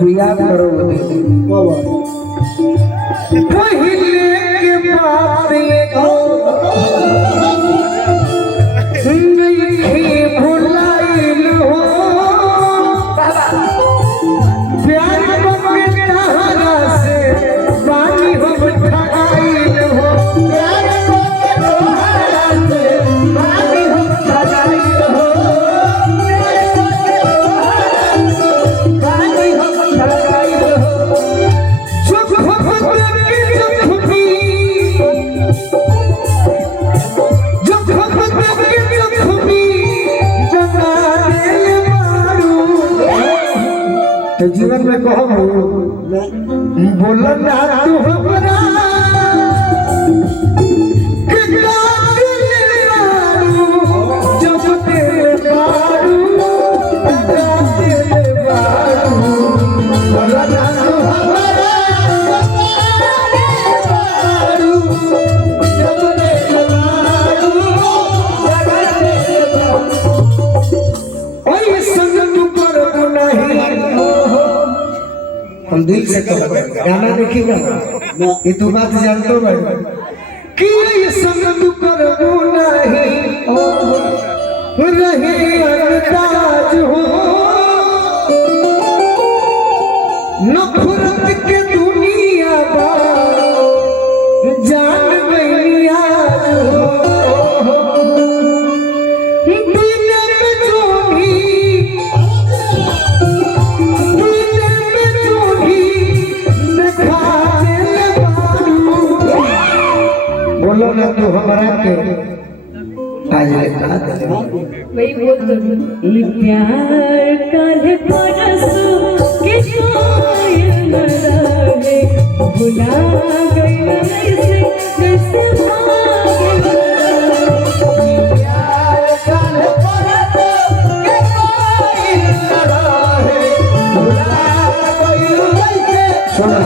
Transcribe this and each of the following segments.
तू याद करो पहले के बात नहीं भुलाइल हो प्यार के सहारा से पानी हम ठगाइल हो प्यार के सहारा से पानी हम ठगाइल हो प्यार के सहारा से पानी हम ठगाइल हो चुप के चुपी तो जीवन में कहो बोलो ना तू हमरा कि कातिल मारू जब तेरे मारू कातिल मारू बोलो ना तू हमरा मारू जब तेरे मारू ओए संग तू पर नहीं हम दिल से गाना देखिएगा ये तो बात जानते हो कि ये संग तू करबो नहीं रहे अंदाज हो नफरत के दुनिया बा जान गई आज हो बोलो ना तू हमारा के आज वही बोल तो प्यार कल परसों के शायर मरावे भुला गई ऐसे कैसे भागे प्यार कल परसों के शायर मरावे भुला गई ऐसे सुना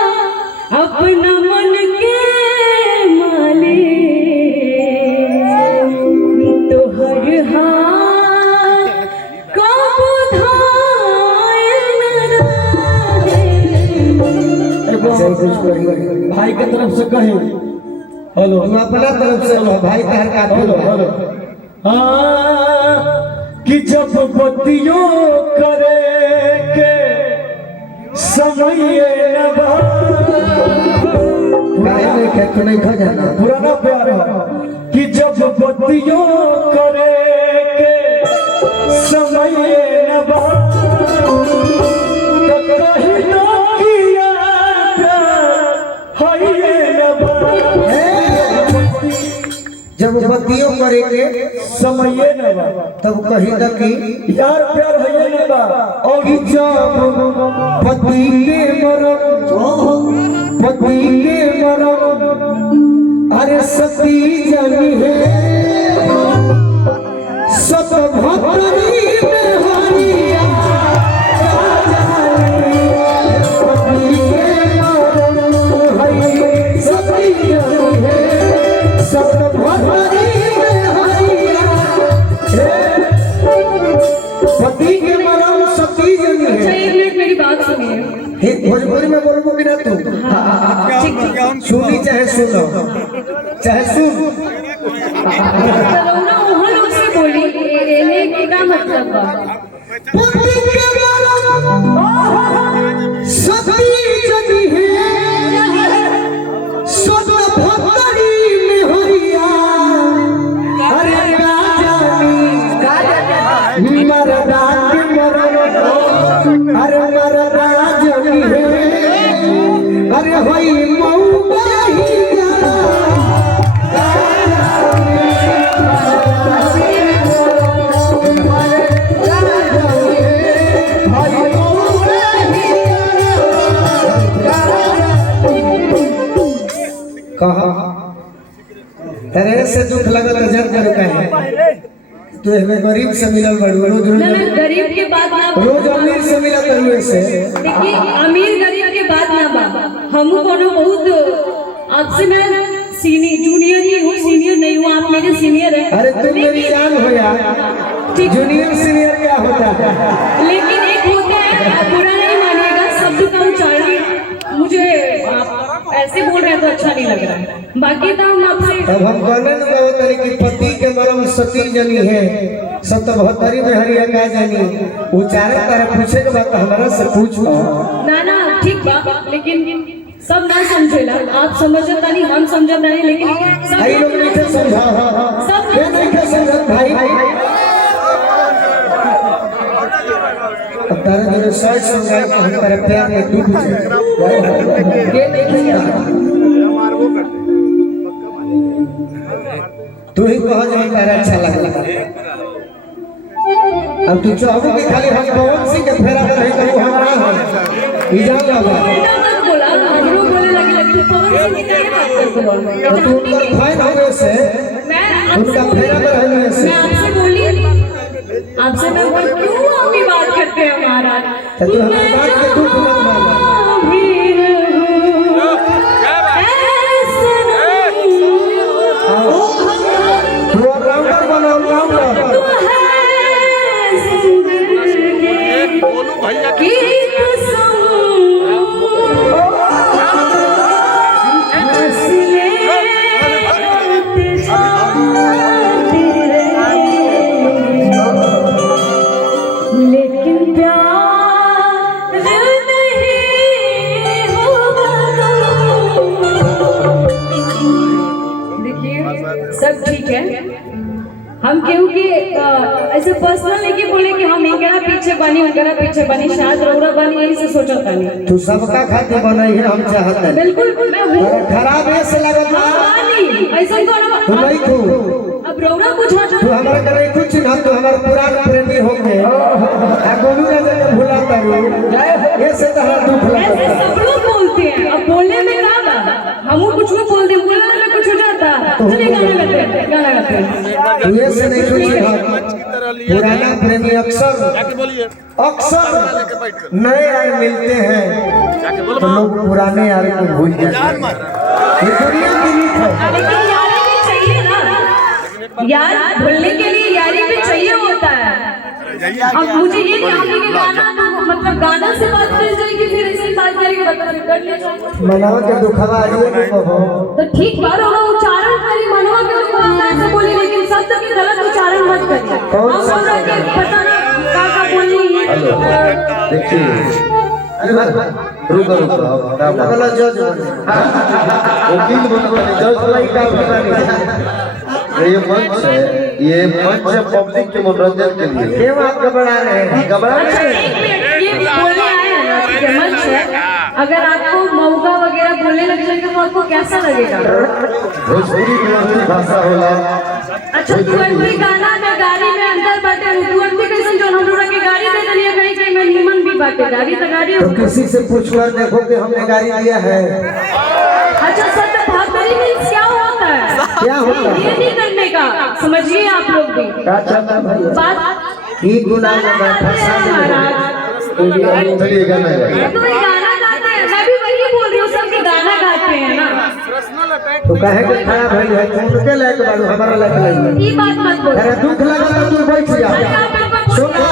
अपना मन के मालिक तो हर हाथ को भाई के तरफ से कहे हेलो अपना तरफ से भाई का हेलो हेलो हाँ कि जब बत्तियों करे के समय न नहीं खा जाना पुराना प्यार कि जब बत्तियों करे के समय न जब बत्तियों करेंगे समय न तब कहीं न कि यार प्यार है न बा और जब पति के मरम अरे सती जनी है सत भक्ति में हरिया पति के मरम है सती जनी है सत पति के मरम सती जनी है। मेरी बात सुनिए भोजपुरी में बोलबो कि ना तू सुनी चाहे सुनो चाहे सुन से बोली क्या मतलब पति के मरम सती जनी है सत भक्ति में हरिया अरे मरदा के मरम अरे मरदा जनी है अरे होई मऊ बाही ढेर से दुख लगा तो जर कर है तो हमें गरीब से मिलल बड़ू रोज ना ना गरीब के बात ना रोज अमीर से मिला करू से देखिए अमीर गरीब के बात ना बा हम कोनो बहुत आपसे मैं सीनियर जूनियर ही हूँ सीनियर नहीं हूँ आप मेरे सीनियर हैं अरे तुम मेरी जान हो यार जूनियर सीनियर क्या होता है लेकिन एक होता है आप बुरा नहीं मानिएगा शब्द का उच्चारण मुझे आप ऐसे बोल रहे हैं तो अच्छा नहीं लग रहा है बाकी तो हम आपसे अब हम कहने न कहो तरी कि पति के मरम सती जनी है सब तो बहत्तरी में हरिया का जानी उच्चारण करे पूछे के बाद हमारा से पूछो ना ना ठीक बा लेकिन सब ना समझेला आप समझता नहीं हम समझता नहीं लेकिन भाई लोग नहीं समझा सब ये नहीं समझ भाई अब तारे जो सोच समझाए कि हम तेरे प्यार में डूब जाए ये नहीं तू ही कहो जो तारा अच्छा लगा अब तू चाहो कि खाली हम पवन सिंह के फेरा में रहे तो हमारा है इजाजत लगा मत बोला हमरो बोले लगे तू पवन सिंह की क्या बात करते हो तो तू उनका फाइन होने से मैं उनका फेरा में रहने से मैं आपसे बोली आपसे मैं बोल क्यों अभी बात करते हैं महाराज तो तू हमारी बात के दुख मत मान तू ऑलराउंडर बनो ऑलराउंडर लेकिन प्यार नहीं होगा देखिए सब ठीक है हम केहू के ऐसे पर्सनल लेके बोले कि हम इनकरा पीछे बनी शायद रौरा बनी यही से सोचत नहीं तू सबका खातिर बनाई है हम चाहते हैं बिल्कुल मैं हूँ खराब ऐसे लगत हम बानी ऐसा कोनो तू नहीं तू अब रौरा पूछा तू हमारा करे कुछ ना तू हमारा पुराना प्रेमी हो गए आ गोलू ने जब भुला तारू ये से तहरा दुख ऐसे लगता सब लोग बोलते हैं अब बोलने में क्या बा हम कुछ भी बोल दे बोलने में कुछ हो जाता चलिए गाना गाते हैं तू ये से नहीं कुछ पुराना प्रेमी अक्सर नए यार मिलते हैं तो लोग पुराने यार को भूल जाते हैं ये दुनिया की रीत है लेकिन यारी भी चाहिए ना यार भूलने के लिए यारी भी चाहिए होता है अब मुझे ये कहने के गाना तो मतलब गाना से बात कर जाएगी फिर ऐसे बात करेंगे बता कर ले जाओ मनावा के दुखवा आइए को हो तो ठीक बात होगा उच्चारण करी मनवा के दुखवा ऐसे बोली लेकिन शब्द के गलत उच्चारण मत करिए कौन हम सा बोल रहे कि पता नहीं का बोली देखिए रुको अगला जज वकील बनो जज लाई का बनी ये मंच है पब्लिक के मनोरंजन के लिए क्यों आप घबरा रहे हैं घबरा अच्छा एक मिनट ये बोलने आए हैं ना कि मंच है अगर आपको मौका वगैरह बोलने लग जाएगा तो आपको कैसा लगेगा भोजपुरी की भाषा होला अच्छा तुअर्ती गाना ना गाड़ी में अंदर बाटे तुअर्ती कैसे जो हम लोग के गाड़ी दे दलिए कहीं कहीं में नीमन भी बाटे गाड़ी तो गाड़ी तो किसी से पूछकर देखो कि हमने गाड़ी दिया है अच्छा सत्य भागरी में क्या होता है क्या होता है ये नहीं करने का समझिए आप लोग भी क्या चलता है भैया बात ये गुनाह में मैं फंसा महाराज चलिए गाना गाइए तो ये गाना गाते हैं मैं भी वही बोल रही हूँ सबके गाना गाते हैं ना तो कहे के खराब भई है तू उनके लायक बाड़ू हमारा लायक नहीं ये बात मत बोलो तेरा दुख लगा तो तू बैठ जा सुना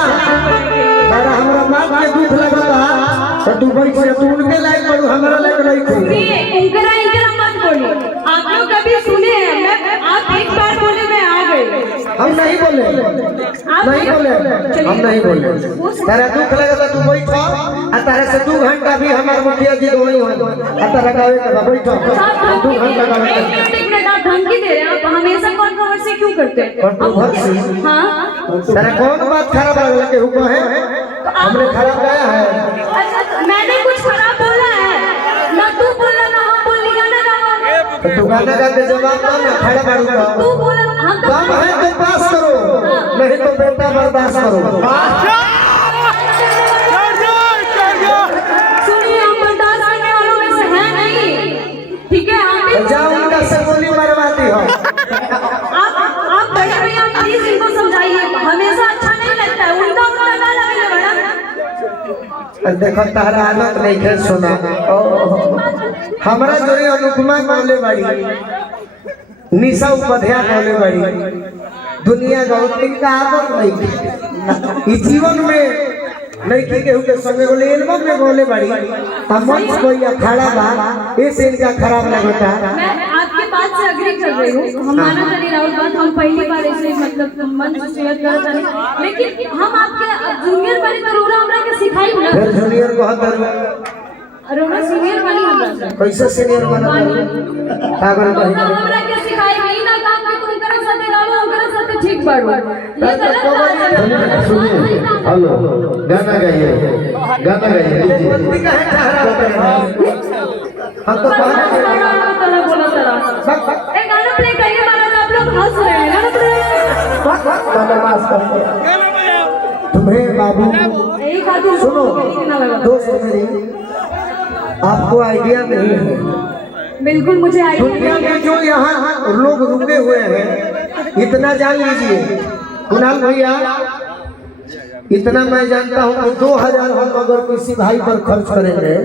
तेरा हमरा बात के दुख लगा तो तू बैठ जा तू उनके लायक बाड़ू हमारा लायक नहीं तू ये इंकरा इंकरा मत बोलिए आप लोग कभी सुने हैं मैं आप एक बार बोले मैं आ गई हम नहीं बोले नहीं बोले हम नहीं बोले तेरा दुख लगा तो तू बैठ आ तारे से 2 घंटा भी हमारे मुखिया जी वही हो आ तारा गावे का बैठ 2 घंटा गावे एक मिनट आप धमकी दे रहे हैं आप हमेशा कंट्रोवर्सी क्यों करते हैं कंट्रोवर्सी हाँ तेरा कौन बात खराब लगा के हुक्म है हमने खराब गाया है अच्छा मैंने कुछ खराब बोला है ना तू बोला ना हम बोली गाना गावा तो तू गाना गा के जवाब दो ना खड़ा बाड़ू तू का बोला हम तो कम है तो पास करो नहीं तो बेटा बर्दाश्त करो सुनिए हम बर्दाश्त करने वालों में से है नहीं ठीक है हम भी जाओ उनका से गोली मरवाती हो देखो तारा आनंद नहीं है सुना हमारा जोड़ी अनुपमा गौले बाड़ी निशा उपाध्याय गौले बाड़ी दुनिया गौतमी का आदत नहीं इस जीवन में नहीं थी केहू के संगे बोले एल्बम में बोले बड़ी हम मंच कोई अखाड़ा बा इस इनका खराब लगता मैं आपके बात से अग्री कर रही हूँ। हम माना चली राहुल बात हम पहली बार ऐसे मतलब मंच शेयर कर रहे हैं, लेकिन हम आपके जूनियर वाली तरोरा हमरा के सिखाई ना। फिर जूनियर बहुत अरोरा सीनियर वाली हमरा कैसे सीनियर बना पागल बनी हमरा के सिखाई नहीं ना काम के तुम करे साथे गाओ करे साथे ठीक बाड़ो ये गलत सुनिए हेलो गाना गाइए बंदी का है ठहरा हम तो तरह बोला तरह ए गाना प्ले करिए महाराज आप लोग हंस रहे हैं गाना प्ले तुम्हें बाबू एक आदमी सुनो दोस्त मेरी आपको आइडिया नहीं है बिल्कुल मुझे दुनिया में जो यहाँ लोग रुके हुए हैं इतना जान लीजिए कुणाल भैया इतना मैं जानता हूँ कि 2000 हम अगर किसी भाई पर खर्च करेंगे